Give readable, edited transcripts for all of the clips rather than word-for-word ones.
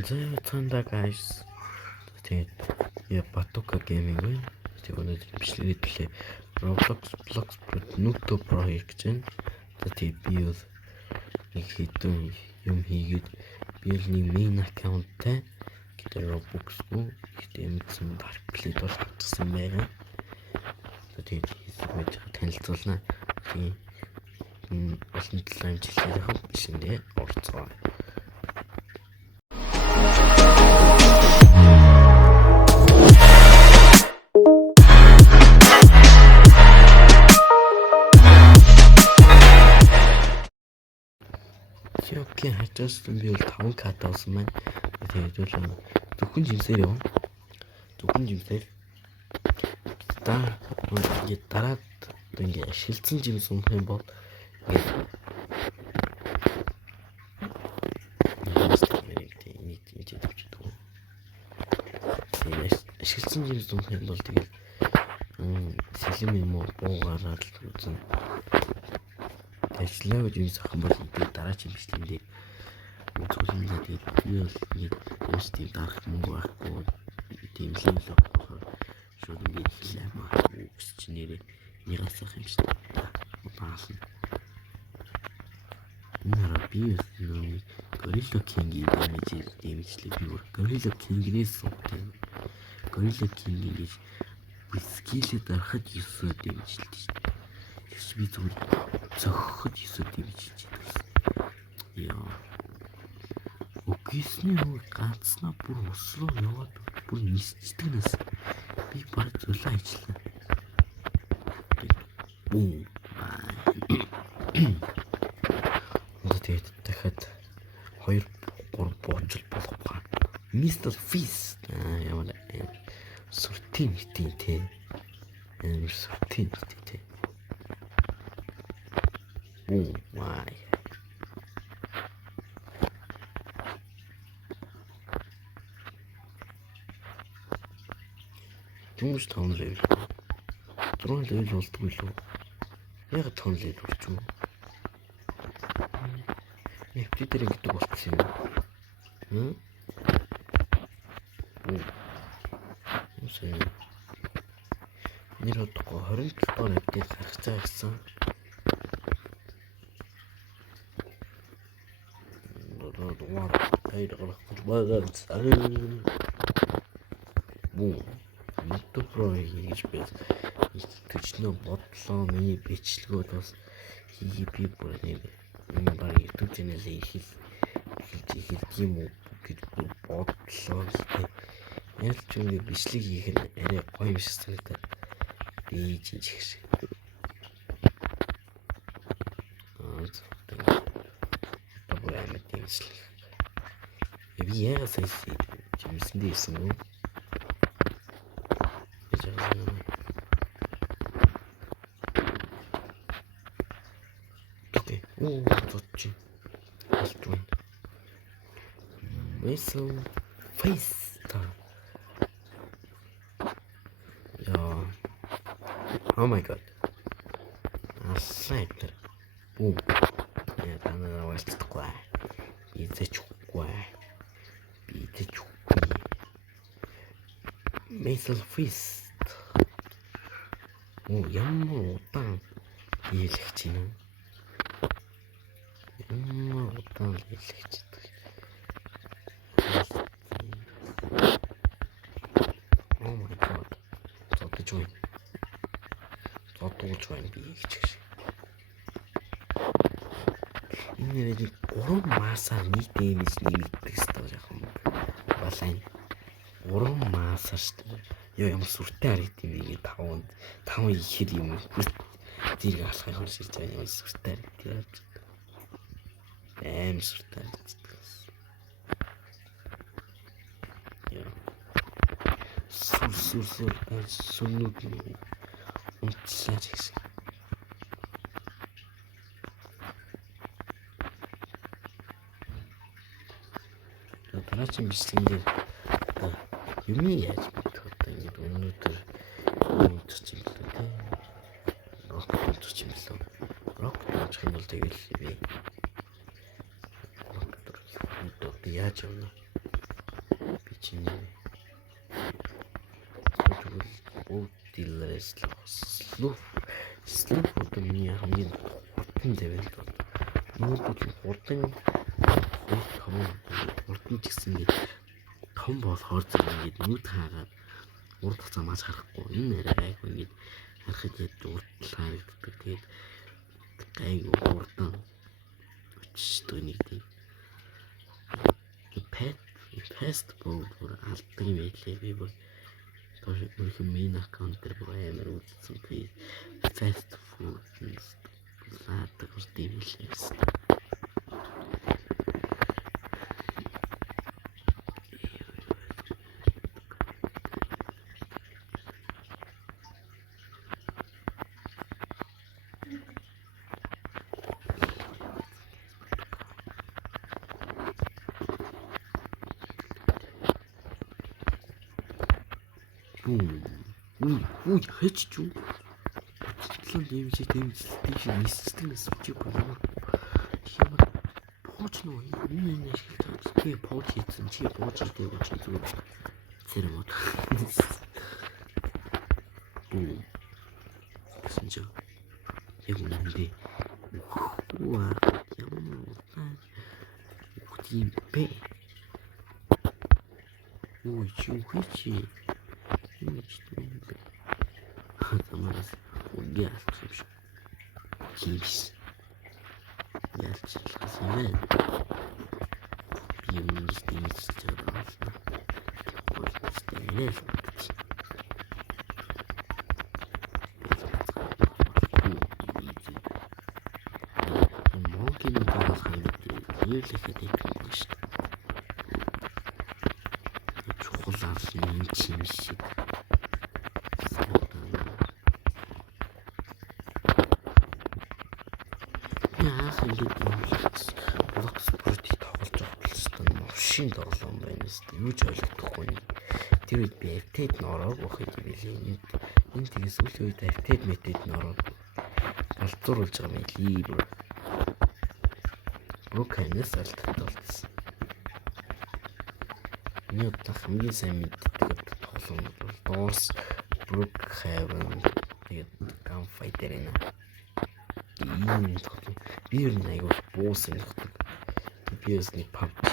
Зайцанда guys. Тэгээд Batuka Gaming байна. Тэгээд өнөөдөр бичлэгээ төлөө Roblox Nuto project чинь. Тэгээд би нэг хэдэн юм хийгээд би нэг main account-тай гэдэг Roblox-гүй хэмжсэн Dark Play бол хатсан байна. Тэгээд хийж танилцуулна. Тэгээд олон талын жилээр хав бишэндээ орцгоо. Окей, хачаасан би бол 5k таасан маань. Тэгээд бол зөвхөн жимсээр явна. Зөвхөн жимсээр. Ингээд дараад ингээд ашигласан жимс унах юм бол ашигласан жимс унах юм бол тэгээд сэлэм юм уу буугаараа л үзэн. Ажлаа гэж юм сахан бол тэгээд дараагийн бичлэгэндээ үзүүлнэ. Тэгээд би бол нэг тийм дарах мөнгө байхгүй тийм л юм л байна. Шууд ингээд хэлээ маа. Чи нэрээ нэрасах юм шиг та. Баасан. Нара би нэг Gorilla King-ийн дэмжлэг би Gorilla King-нээс суутай. Gorilla King гэж скиллээ дарахад 9 дэмжлээ шүү дээ. Би зүгээр зохиход 9 дэмжиж байсан. Яа. Үгүйсний хөө ганцнаа бүр ус руу яваад бүр нисчдэгнээс би баг зулаа ажиллаа. Бум. Тэгээд дахиад 2 3 боожл болох ба. Mr. Fist яа сүртийн тийм те. Сүртийн тийм. Oh my. Түнш таун левел. 6 левел болдгүй лөө. Яг таун левел болчих юм. Нефтитер гэдэг болчихсон юм. Үгүй. Нэр одохгүй 27 доор апдейт гарах цаа гэсэн. Nuto project гэж би төчнөө бодлоо миний бичлэгүүд бас хийгээ би бүр нэг энэ баг YouTube channel-ийг хийх юм уу гэж бодлоо. Яг ч ингэ бичлэг хийх нь арай гоё юм шиг санагдаад би жижиг шиг. Би яасаа жимсэндээ ирсэн үү? Окей. Зодчих. Алтвэн. Whistle face та. Яа. Oh my god. Асайт. Бум. Я танаа валцдаггүй. Идчихгүй. Whistle face. Ямар удаан хийлгэж байна. Ямар удаан хийлгэж байна. Oh my god. Зодож байна би гэж. Энэ нэг 3 масаар нэг дэмэж нэмэгдэх ёстой яг юм. Балайн 3 масаар шүү дээ. Ямар сүртэй харагдав юм бэ? 5 ихэр юм. Зэрэг алхах юм шиг байна. Ямар сүртэй харагдав. Сүртэй харагдав. Яа. Сүнүүд нь унтсаж гэсэн. Дараагийн бичлэгээр юм яаж мэдэх вэ? Ингээд өнөөдөр унтчих юм л дээ. Унтчих юм л. Унтчих юм бол тэгэл би яаж явна? чинь тэгвэл үүдэлээс слов миний хамгийн хурдан level бол нүүдэл хурдан хурдан ч гэсэн ингэ том болохоор зэрэг ингэ нүд хаагаад урд хацаа маш харахгүй энэ арай гайгүй ингэ харахад яг урд харагддаг тэгээд гайгүй хурдан очдог нэг тийм fast food бүр алдаг юм байлээ би бүр өөрийнхөө main account дээр бүр амар үзсэн би fast food лаадаг үстэй билээ гэсэн. Ui, хэч чүү. Тэглэн дэмжиж тийш нисдэг чи ямар пооч нөө энэ ашиглаж чи пооч хийсэн чи пооч хийдэг чи зүгээр цэрэм уу. Гэсэн чи яг үнэндээ ямар тийм бэ. Ой, чи үхичи. Тамаас угяалчих юм. Кипс. Ялчих хэсэг. Би юм хийж байгаа. Стэнэл. Монгол байгаа хэмээн хэлэхэд юм шүү. Чухал юм чинь шиг. Блокспортыг тоглож байгаа юм машин тоглоом байна шүү. Юу ч ойлгохгүй. Тэр үед би апдейт н ороог боход билээ. Энэ тэгээс үл үед апдейт метэд н ороог алтууруулж байгаа юм либр. Брокенес алтуулсан. Нэг хамгийн сайн мэддэг тоглоом бол Doors, Brookhaven тэгээд Gunfighter энэ. Энэ тоглоом би ер нь аягүй буус юм гэдэг. Би өсний PUBG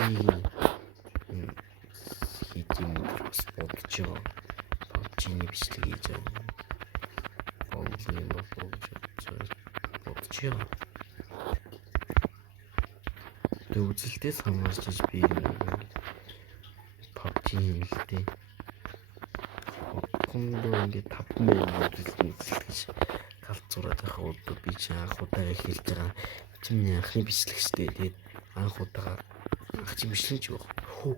хийм бас бодож байгаа. PUBG-ний бичлэг хийж байгаа. Онлайн бодож байгаа. Тэг үзэлтээс хамаарч би PUBG хийлээ. Хондоо ингээд 5 минут үзэлтээс галзуураад байх уу би чи анх удаа хэлж байгаа. Чиний анхны бичлэг шүү дээ. Тэгээд анх удаа ах чи бичлэг ч баг. Хөө.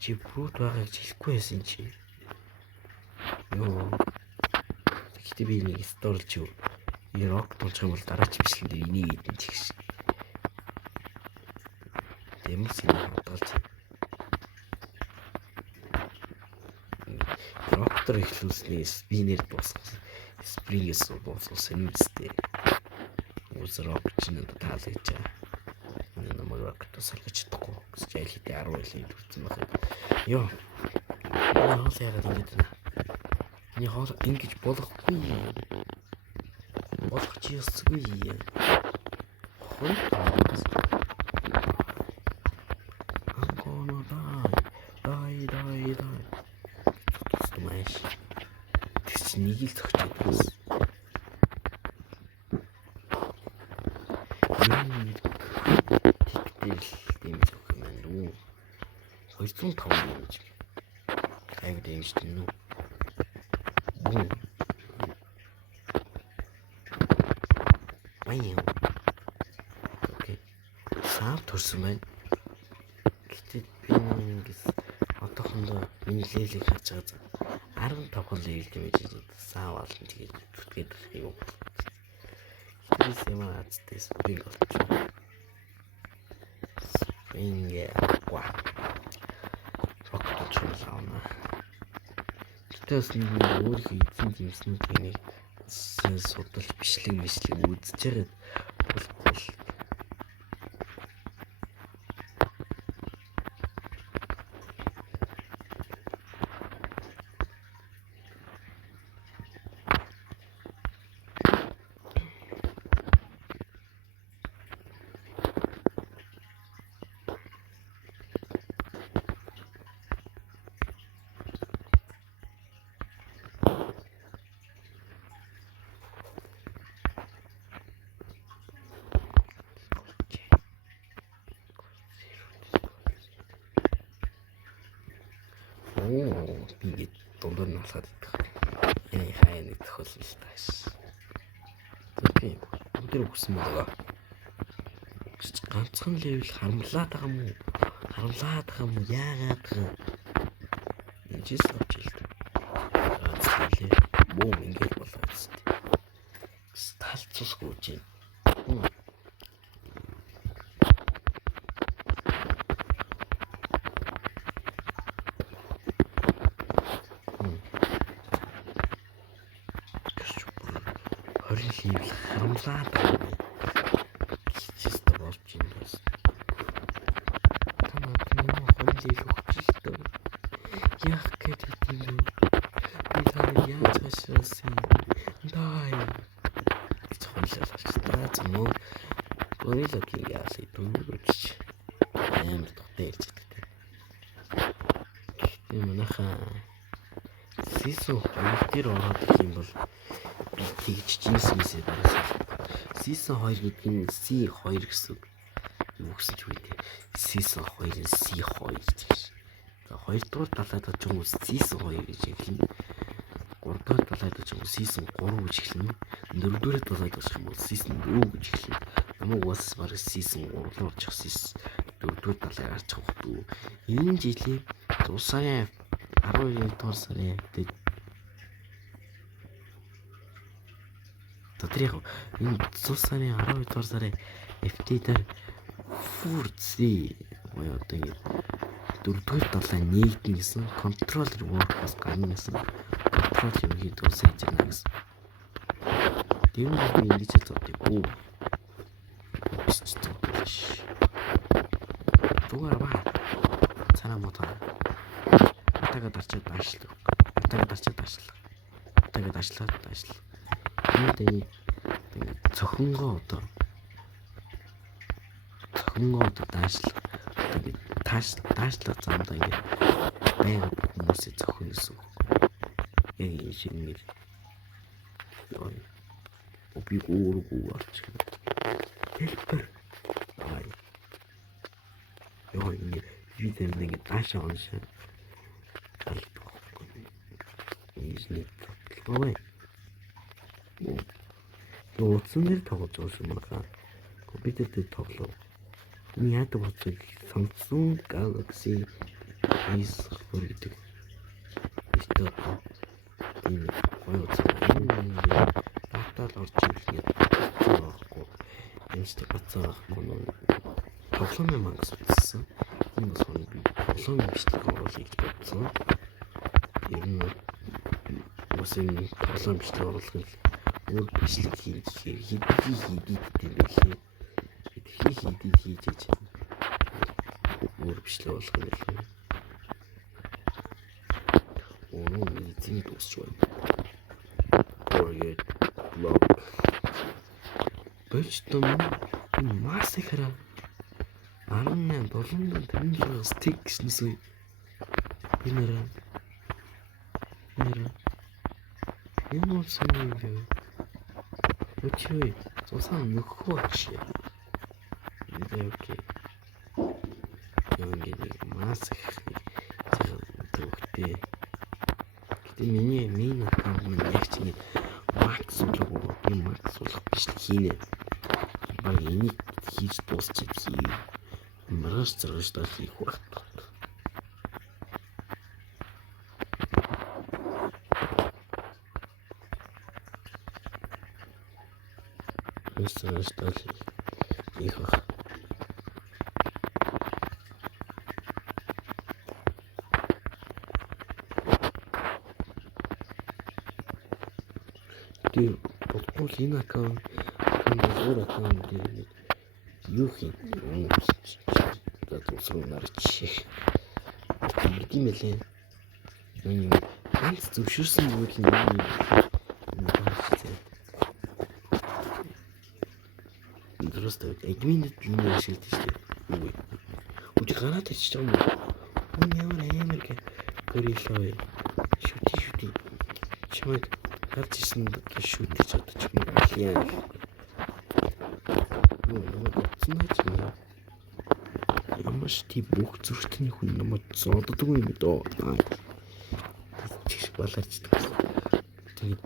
Чи брут байгааг хэлэхгүй байсан чи. Йоо. Тэгтээ би нэг сторилж юу. Рок тулж юм бол дараач бичлэг дээр энийг идэн чигш. Дэмс юм хадгалж. Роктор ихлүүлснээс би нэр дуусгасан. Спрингээс дуусгасан юм зү. Рок ч надад таалагдж байгаа. Энэ намайг рок тусалгаж чадахгүй. Гэж ял хэдий 10 жилийн төрсэн байх. Йоо. Хоол яагаад ингэж байна? Энэ хоол ингэж болохгүй. Болох чи ёсгүй. Хой. Ангоно дай. Тусмайш. Тэс нэг л зогчод бас. Тэгтэл дэмж өгөх юм уу? 205 дэмж. Айг дэмж тэнүү. Окей. Сав төрсөн байна. Гэтэл би ингэж одоохондоо миний лейлийг харж байгаа. 15 лейл дэмэж сав алан тэгээд зүтгээд аюу. Тэр юм аацтай спринг болчих. Спринг гоо. Рокт чимлаана. Тэтэс нэг өөр хийсэн юмснуудыг нэг судалж бичлэг үзэж яриад бол би дундуур нь алхаад идэх. Яа хай нэг тохиолдол тааш. Окей. Өдөр өгсөн байгаа. Ганцхан левел харамлаад байгаа юм уу? Харамлаад байгаа юм уу? Яагаад байгаа? Энэ ч авч илт. Ганцхан боо ингэж болоо гэсэн. Талцусгүй чинь. Левел харамлаад чист болж юм бас. Танаа левел өгчлээ. Яах гэдэг юм бэ? Би таны яаж хашаасан? Дай. Цаанаа горилогийн яасыг дүнжиж амар тогтоолж байдаг. Тийм наха сису тэр ороод юм бол тэгж жинсээсээ бараас season 2 гэдэг нь C2 гэсэн үг. Юу гэсэн ч үгүй. Season 2-ын C2 гэж. За 2 дугаар талаад очиж юм season 2 гэж хэлнэ. 3 дугаар талаад очиж юм season 3 гэж хэлнэ. 4 дугаар талаад очиж юм season 4 гэж хэлнэ. Намайг бас баг season 3 руу очих season 4 дугаар талаар гарч байгаа хөтөө. Энэ жилийн тусаа 12 дугаар сарын тэр яг энэ цусаны 12 дугаар сарын FT-дээр фурци боёо одоо ингэ 4-р талаа нэгдэн гэсэн контроллер work бас гарна гэсэн контрол юм хийдэг үсэж байна гэсэн. Тэр нь би ингэж зоддаг. Оо. Зүгээр ба. Цараа мотор. Атага дарчаад даашлаа. Атага дарчаад даашлаа. Атага даашлаа. Энд цохингоо одоо даашлах замдаа ингэ байгаад хүмүүсээ зохино гэсэн үг. Яг энэ шиг нэг би өөргөө орчих. Хэлбэр. Яа ингэ видео нэг даашаа оншаа. Ийм нэг утсан дээр тоглож байгаа юм байна. Компьютер дээр тоглоо. Энэ яадаг боцыг Samsung Galaxy S4 гэдэг. Эсвэл энэ гоё утсан. Датал орж ирэх байхгүй. Эмчтэй бацаа мөн тоглоом мангас утсан. Энэ бас би тоглоом бичлэг оруулах гэж бодсон. Ер нь бас энэ тоглоом бичлэг оруулах юм. Өөр бичлэг хийдэг юм байлээ. Хийж яаж өөр бичлэг болох юм байна. Оо эзэн дуусч байна. Forget log. Бочтом маск хараа 18 доллар стик гэснээс энэ ямар сони вэ? Өчигөө цусан нөхөө чи. Окей. Янгиний маск төгтөө. Гэтэ миний аккаунт нь яг чинь макс болов би макс болох биш хийнэ. Баг энийг хийж дуусчих хий. Маргааш зэрэгч тал хийх байх. Зэрэгч тал хийх байх. дээр бодохгүй энэ аккаунт өөр аккаунт дээр юу хий. За тусруу нарч. Тийм ээ. Ганц зөвшөөрсөн зүйл нь просто админэд юм ашигладаг шүү дээ. Үгүй гараад ирчих юм уу? Хүн ямар амар гэрэлээ. Шүти. Чамайг харж ирсэн шүти ч одоо ч юм уу яа. Ямар ч тийм бүх зүрхтний хүн намайг зодддаг юм доо. Чиш баларчдаг. Тэгээд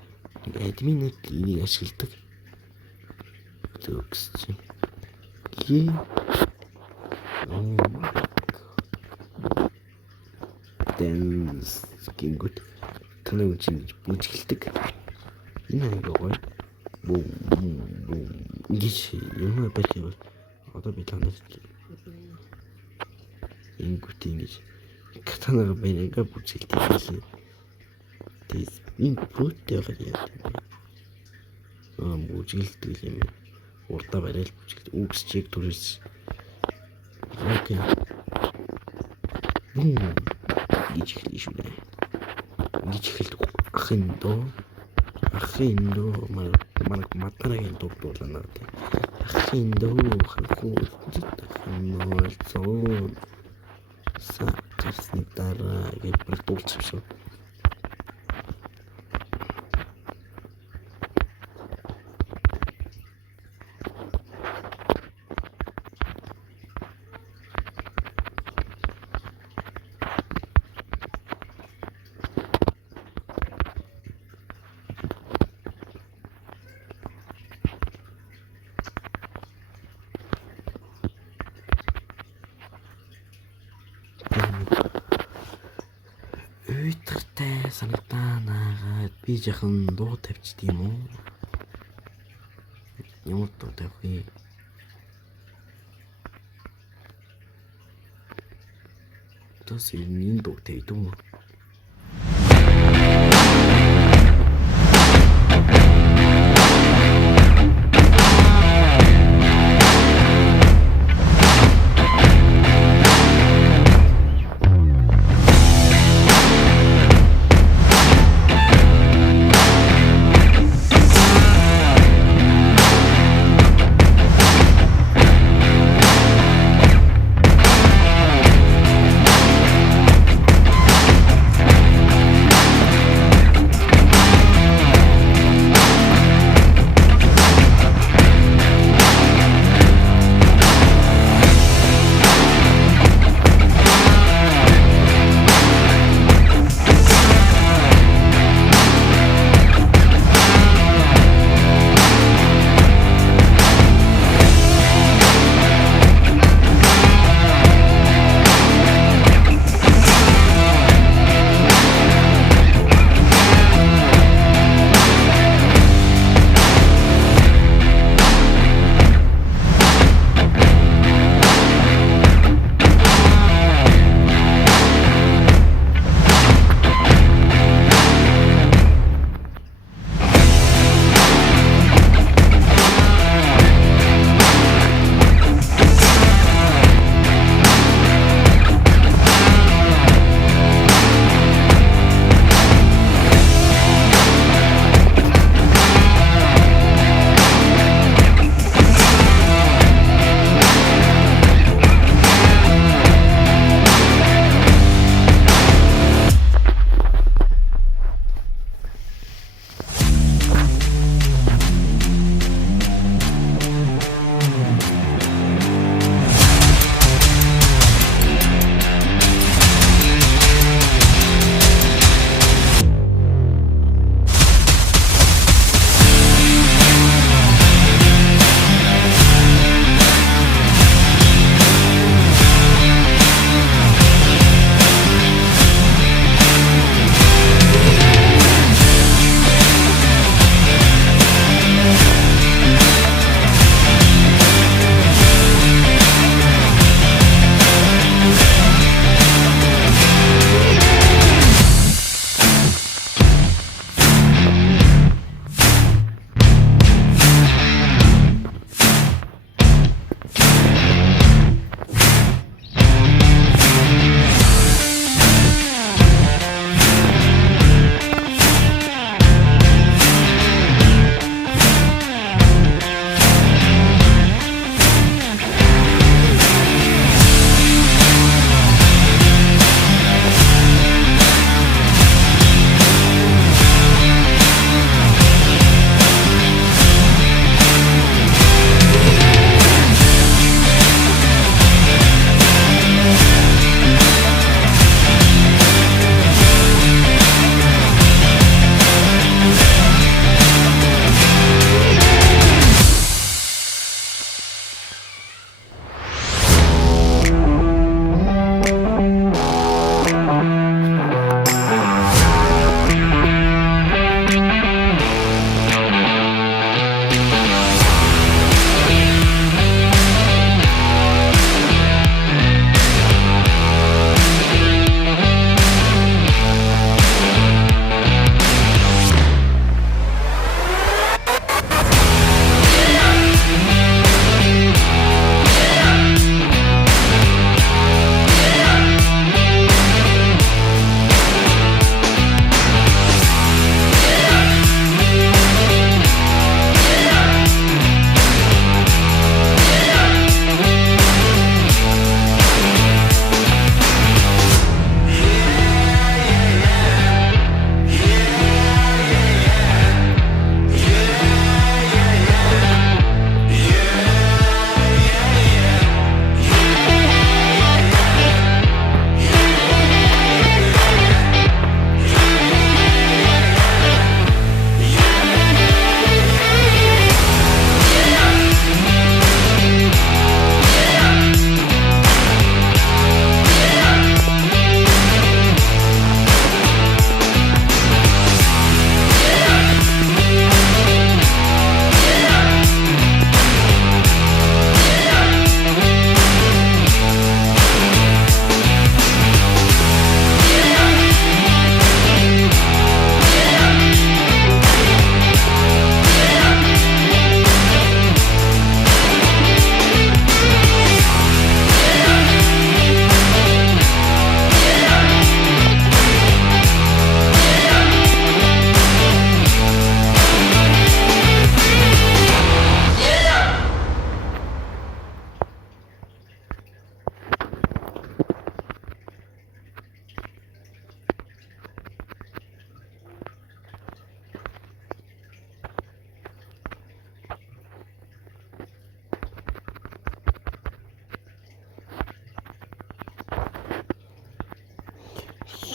админэд энийг ашигладаг. Төгс чи. Dance гингүүд танаа үчингэж бүжгэлдэг. Энэ аягаа гоё. Гиш юм байна. Одоо би танаас ингүүт ингэж катанага байнага бүжгэлдэг. Тэс энэ бүтээр яа. Бүжгэлдэг юм. Урдаа барайл бүжгэлдэг. Үгс чиг төрөөс. Окей. Гэж хэлээ шүү дээ. Гэж хэлдэг. Ахын доо матарагийн дурдуулна гэдэг. Ахын доо ханхуу ахын зоо сакасны дараа гэж продуулчихсан. Үйдэртэй санагдаа наагаад би жахан дуу тавьчих тийм үү? Ямар дуу тавих вэ? Тос энэ дуу тавьдгүй.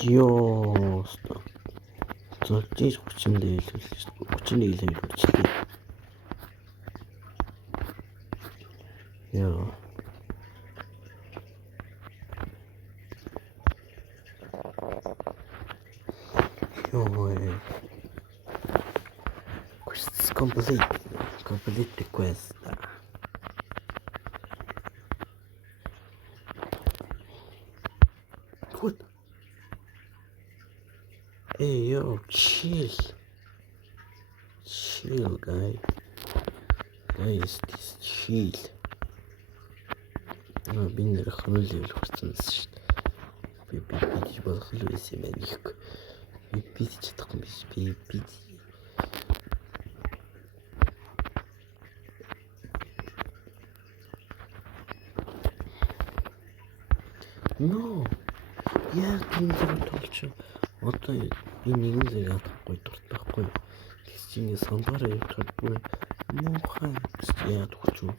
Ёо. Золжиж 30 левел шүү дээ. 31 левел болчихлоо. Ёо. Ёо. Quest complete. Complete the quest. What? Hey, yo, chill. Chill, guy. Guys, this chill. Би нэр хонол левел хүрсэн шүү дээ. Би болох л байсан юм байна их. Би чадахгүй биш. Би No. Яг тийм зүйл толч. Одоо би нэгэн зэрэг авахгүй дуртахгүй. Тэгс чинь сонгороо явж чадгүй. Муухай яад хүч үү?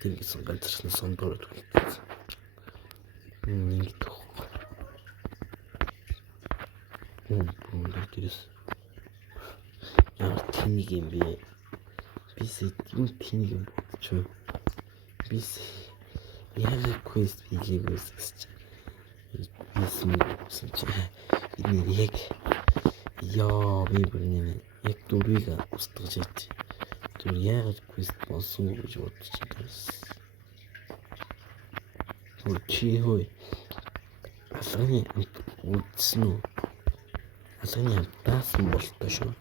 Тэгсэн ганцхан сонгороо төлөв. Нэг тох. Тэрс. Яа тэнийг юм бэ? Бис юм тэнийг юм болчих. Бис яг quest хийлийг үсгэж. Бис юм яг яа би бүрнэ. Яг дөрвийг устгаж яач. Тэр яг quest болсон гэж бодож байсан. Чи хой. Асраны үтсэн үү? Асраны таасан болтой шүү.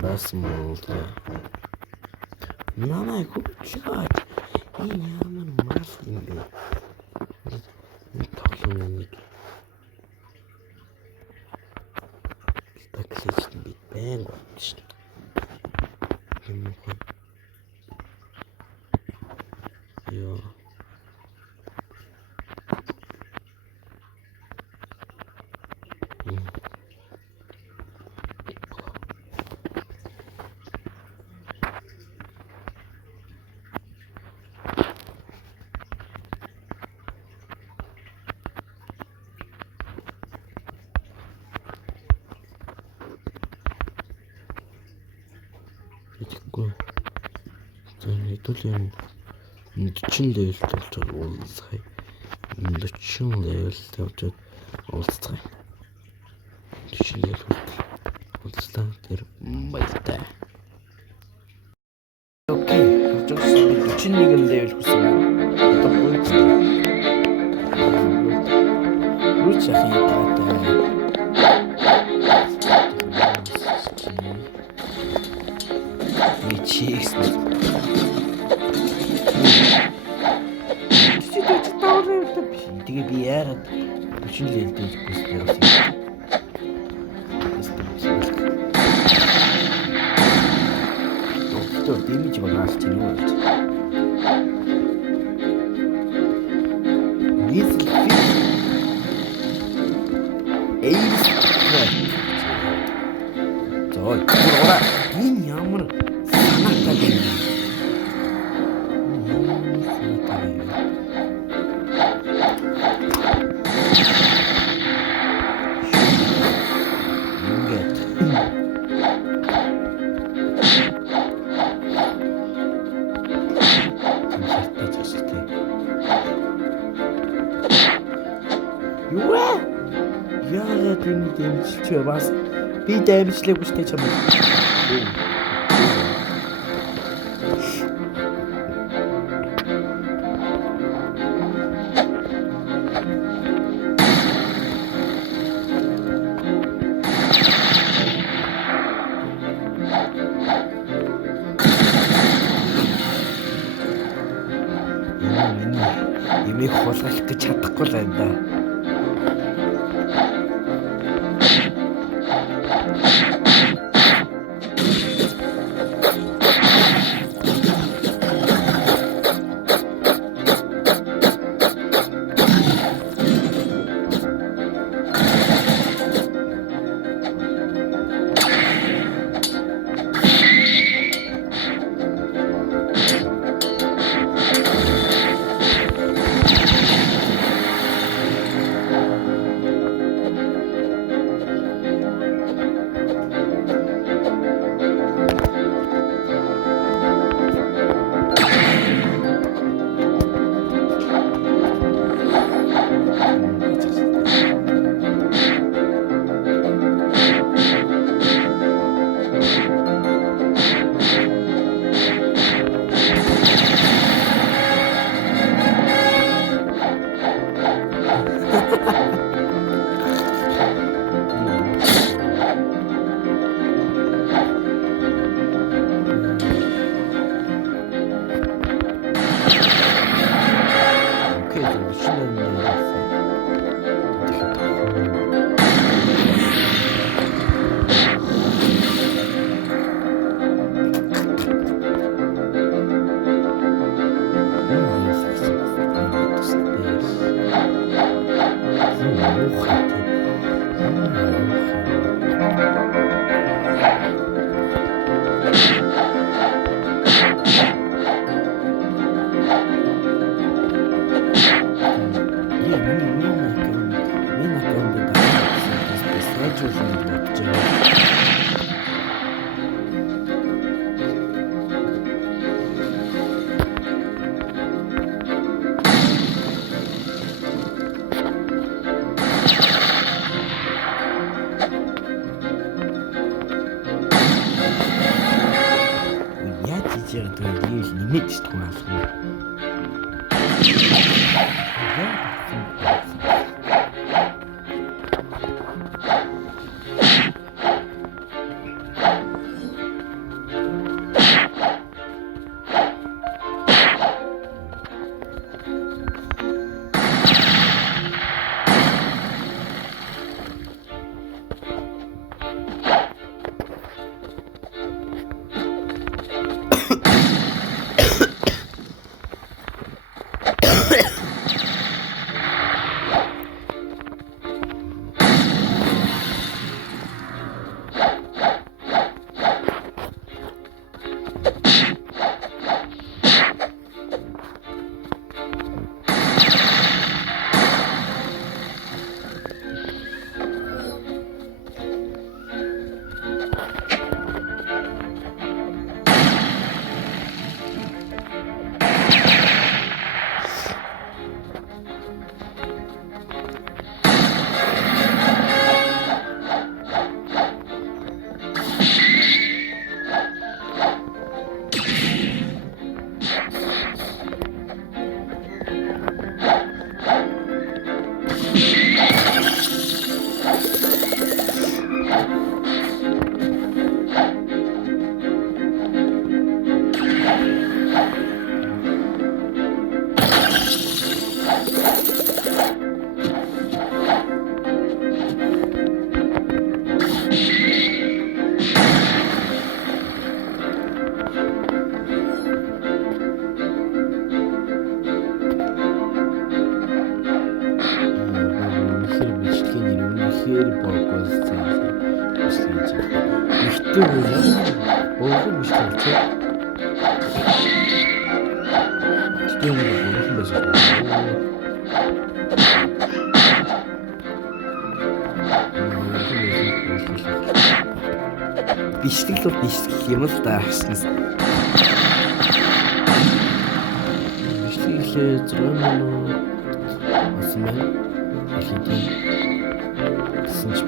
Таасан болтой. Намайг хүчээд энэ ямар мас юм бэ? Тоглоом нэг. Таклич би бэн гоч. Ёо. Тэгэхгүй. Хэдүүл юм 40 левелтэй болчиход уулзах. 40 левелтэй болчиход уулзах. 40 левел уулзлаа тэр баяртай. Окей. 41 левел хүсэн. Одоо Рүүч ахитай. Чикс. Тэгээ би яарад 30 левелтэй quest явуулсан. Доктор дэмэж багаас чинь юу вэ? Нийс эйс. Зоо, гура. Энэ ямар санаатай юм. Яагаад энэ дэмжлээ бас би дэмжлээгүй ч гэж юм. Имийг хулгайлах гэж чадахгүй л байна да. Nicht tun hast du. Бичлэг л бичлэг юм л да хаснаас. Бичлэг ихлэ 6 минут болсон байна. Ихлэ гэсэн ч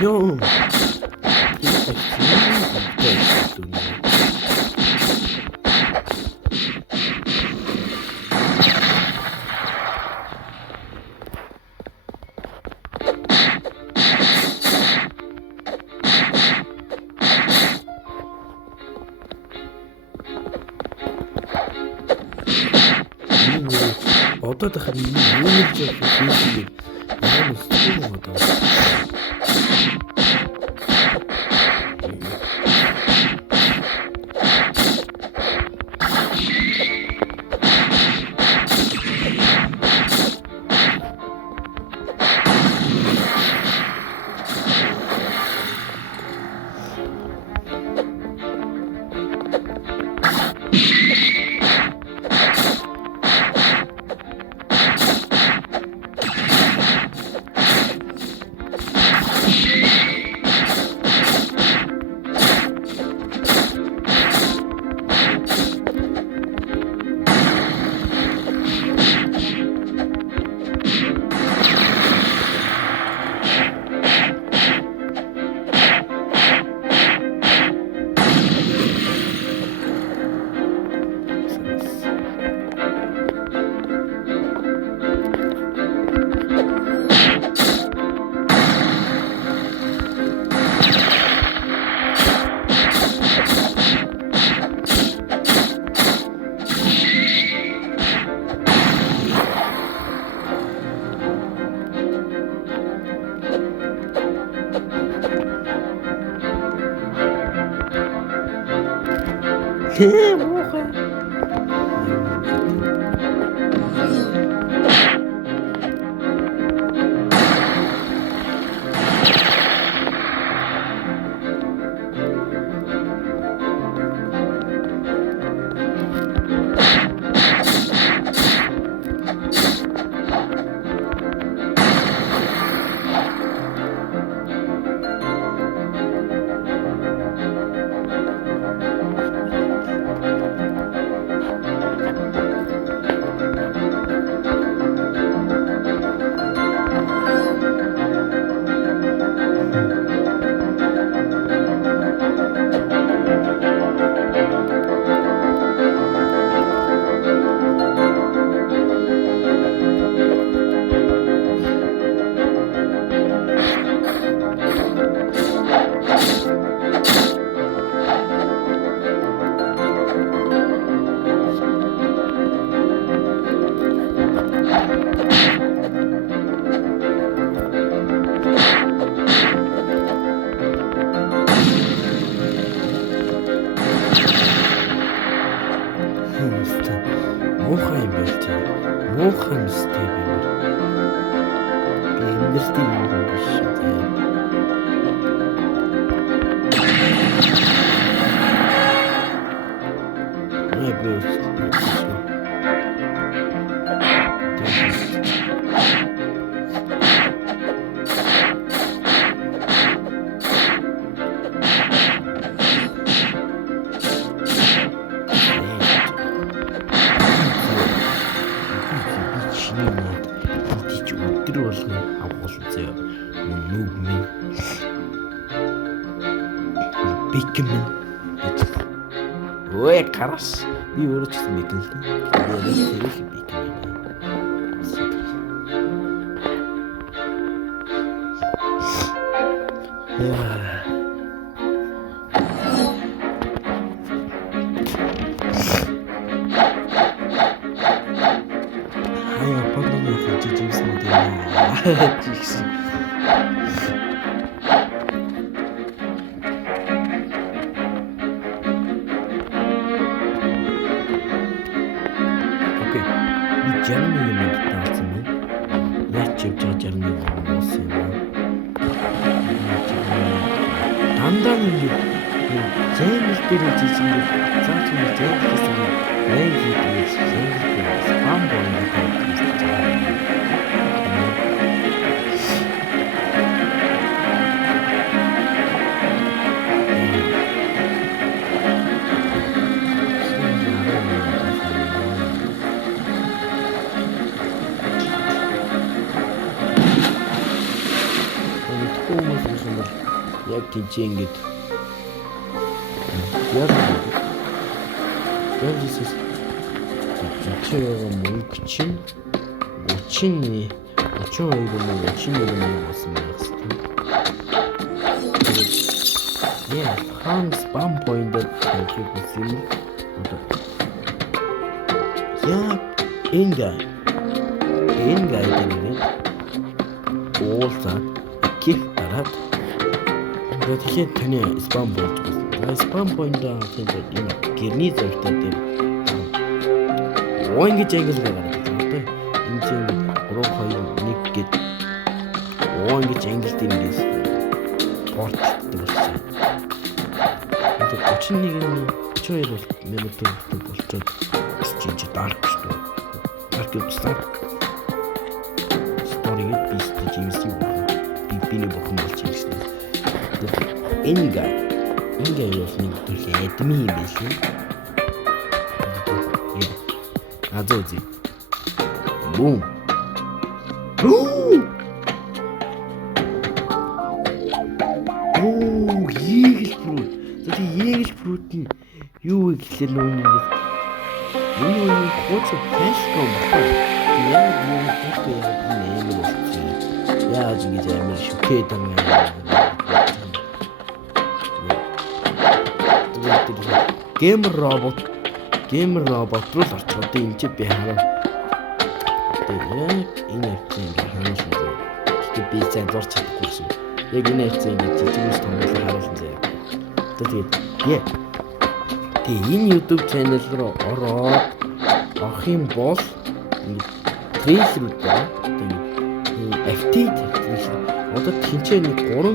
Ёо. Одоо дахиад юу нэлж явах юм бэ? Ямар зүйл юм одоо? Муухай. Муухай юм байл тийм. Муухай юмстэй баймар. Би амьдртын юм биш шүү тийм. Не бөөс. Өдөр болгон авах үзээ. Нүг минь. Бикмен. Ой, карас. Би өөрөө ч гэсэн бикмен л дээ. Би өөрөө бикмен. Жигсэн. Окей. Би жарны юм таасан байна. Яач явж байгаа жарны юм уусан юм. Дандаа нэг зээл дээр жижиг цаач нэг зээл гэсэн юм. Эй хийдээс зээл дээр спам болон хүмүүс юм бол яг тийч ингээд яа Jesus зочиогоо мөнгө чинь 32 болсон байх хэвээр. Яа, хаан спам point-д тавьчих гэсэн юм. Яа, энэ гэдэг уулзаад ких дараад тэгэхээр таны спам болж байна. Спам point-аа тэгээд энэ гэрний зургтай дээр ингэж англи гараад байна. Энэ чинь 3 2 1 гэд ингэж англи дээр ингэж портдаг болчихсон. Тэгээд 31 минут болчиход чи dark шүү. Dark start story-г бистэж юмсан биний бохон болж ирсэн. Инга юу нэг төрхий эдми юм биш үү? Азози. Бум. Егэл фрут нь юу гэхлээр нүүн ингэ энэ хууц фэшком байна. Яг юм хэлдэг юм болчих. Яаж ингэж амар шүкээд юм. Геймер робот руу л орчиход энэ чи би хараа. Тэгээд энэ хэвчээ хаана шүү дээ. Гэтэ би цаа дурч чадахгүй. Яг энэ хэвчээ ингэ жижигээс томлол харуулсан заяа. Тэгээд энэ YouTube channel руу орох юм бол трейлер удаа тэгээд FT одоо тэнцээ нэг 3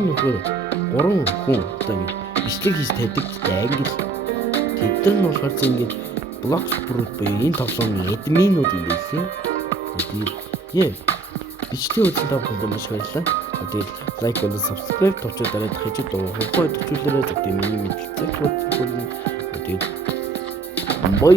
хүн одоо бичлэг хийж тавьдаг англи тэд нар болохоор ингэж блог спрут буюу энэ тоглоомын админууд юм байсан. Тэгээд бичлэг үзсэн та бүхэнд маш баярлалаа. Тэгээд лайк болон subscribe товчоо дараад хажууд хөвгөө төвчүүлээрэй. Тэгээд миний мэдээлэл тэгээд бай